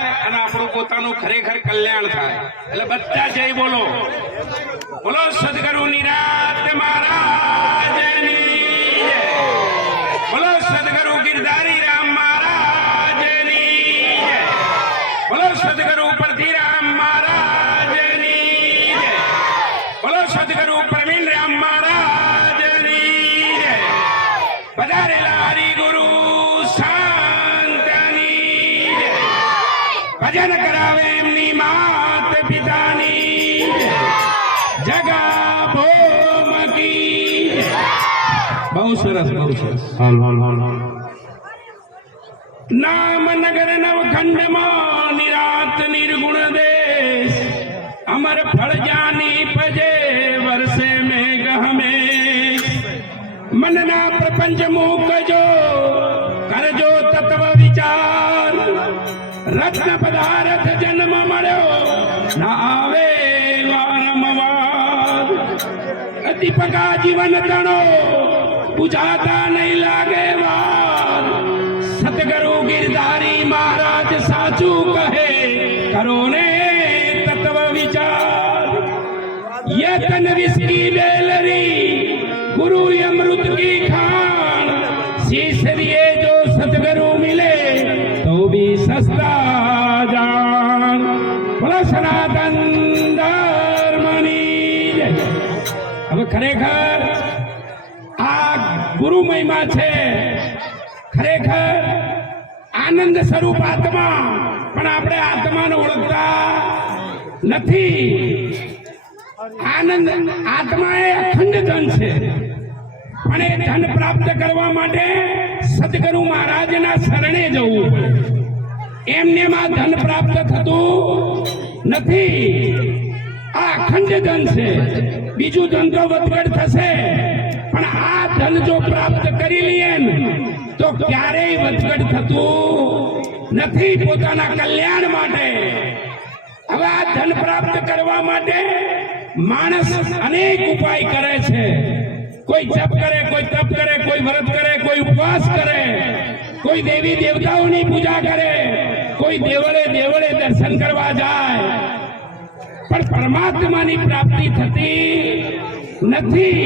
થાય અને આપણું પોતાનું ખરેખર કલ્યાણ થાય. એટલે બધા જય બોલો. બોલો સદગુરુ નિરાંત મહારાજની જય. બોલો સદગુરુ ગિરધારી રામ મહારાજની જય. બોલો સદગુરુ પરધીરામ મહારાજની જય. બોલો સદગુરુ પ્રવીણ રામ મહારાજની જય. પધારેલા હરિગુરુ શાંતની જય. ભજન કરાવે એમની માત પિતાની જય. જગા ભોમ કી જય. બહુ સરસ, બહુ સરસ. નામ નગર નવખંડમાં નિરાત નિર્ગુણ દેશ અમર ફળ જાની પજે વર્ષે મેઘ હમેશ. મનના પ્રપંચ મૂકજો કરજો તત્વ વિચાર. રત્ન પદાર્થ જન્મ મળ્યો ના આવે વારંવાર. દીપકા જીવન તણો પૂજાતા નહીં લાગે વાર. સતગુરુ ગિરધારી મહારાજ સાચું કહે કરો ને તત્વ વિચાર. યતન વિસ્કી બેલરી गुरु अमृत की खान. शीश दिए जो सतगुरु मिले तो भी सस्ता जान. बोलो सनातन धर्मनी जय. હવે ખરેખર આ ગુરુ મહિમા છે. ખરેખર આનંદ સ્વરૂપ આત્મા, પણ આપણે આત્માને ઓળખતા નથી. આનંદ આત્મા એ અખંડ ધન છે, પણ એ ધન પ્રાપ્ત કરવા માટે સદગુરુ મહારાજના શરણે જવું પડે. એમને આ ધન પ્રાપ્ત થતું નથી. આ અખંડ ધન છે. બીજું ધન તો વધઘટ થશે, પણ આ ધન જો પ્રાપ્ત કરી લઈએ ને તો ક્યારેય વધઘટ થતું નથી પોતાના કલ્યાણ માટે. હવે આ ધન પ્રાપ્ત કરવા માટે માણસ અનેક ઉપાય કરે છે. કોઈ જપ કરે, કોઈ તપ કરે, કોઈ વ્રત કરે, કોઈ ઉપવાસ કરે, કોઈ દેવી દેવતાઓની પૂજા કરે, કોઈ દેવળે દેવળે દર્શન કરવા જાય, પણ પરમાત્માની પ્રાપ્તિ થતી નથી.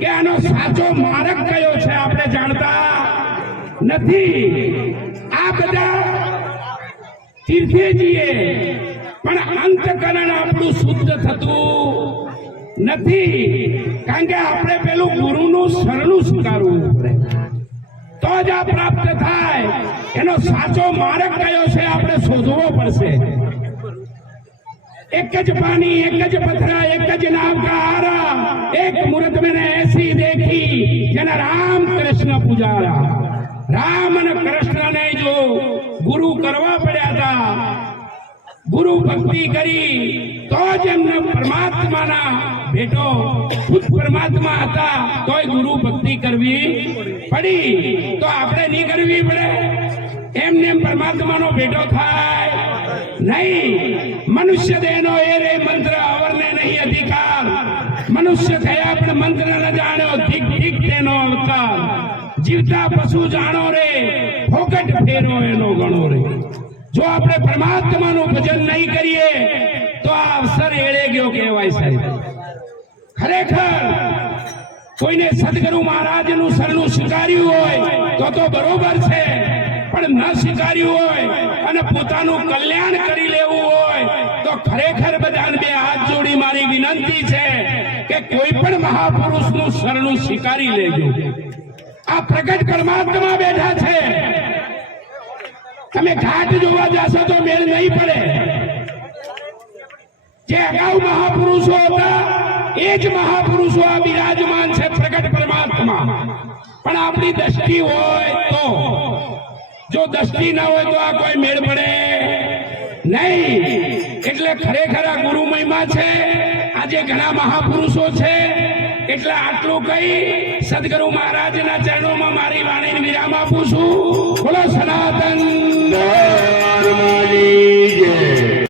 કે આનો સાચો માર્ગ કયો છે આપણે જાણતા નથી. આ બધા તીર્થે જઈએ પણ અંતકરણ આપણું શુદ્ધ થતું નથી. કારણ કે આપણે પેલું ગુરુનું શરણું સ્વીકારવું પડે તો જ આ પ્રાપ્ત થાય. એનો સાચો માર્ગ કયો છે આપણે શોધવો પડશે. એક જ પાણી, એક જ પથરા, એક જ નાવ કા આરા, એક મૂર્ત મેં ऐसी देखी જેના રામ કૃષ્ણ પુજારા. રામ અને કૃષ્ણને જો ગુરુ કરવા પડ્યા હતા, ગુરુ ભક્તિ કરી તો જ એમને પરમાત્માના ભેટો, ખુદ પરમાત્મા હતા તોય ગુરુ ભક્તિ કરવી પડી. તો આપણે નહીં કરવી પડે? એમને પરમાત્માનો ભેટો થાય નહીં. મનુષ્ય દેનો એ રે મંત્ર અવરને નહીં અધિકાર. મનુષ્ય થયા પણ મંત્ર ન જાણ્યો ઠીક ઠીક તેનો અવતાર. જીવતા પશુ જાણો રે ફોકટ ફેરો એનો ગણો રે. જો આપણે પરમાત્માનું ભજન નહીં કરીએ તો આ અવસર એળે ગયો કહેવાય સાહેબ. ખરેખર કોઈને સદગુરુ મહારાજનું શરણું સ્વીકાર્યું હોય તો બરોબર છે, પણ ન સ્વીકાર્યું હોય અને પોતાનું કલ્યાણ કરી લેવું હોય તો ખરેખર બધાને બે હાથ જોડી મારી વિનંતી છે કે કોઈ પણ મહાપુરુષનું શરણું સ્વીકારી લેજો. આ પ્રગટ પરમાત્મા બેઠા છે. તમે ઘાટ જોવા જશો તો મેળ નહીં પડે. જે અગાઉ મહાપુરુષો હતા એ જ મહાપુરુષો આ બિરાજમાન છે પ્રગટ પરમાત્મા. પણ આપણી દ્રષ્ટિ હોય તો, જો દ્રષ્ટિ ના હોય તો આ કોઈ મેળ પડે નહીં. એટલે ખરેખર આ ગુરુ મહિમા છે. આજે ઘણા મહાપુરુષો છે. એટલે આટલું કહી સદગુરુ મહારાજના ચરણોમાં મારી વાણીને વિરામ આપું છું. બોલો સનાતન ધર્મની જય.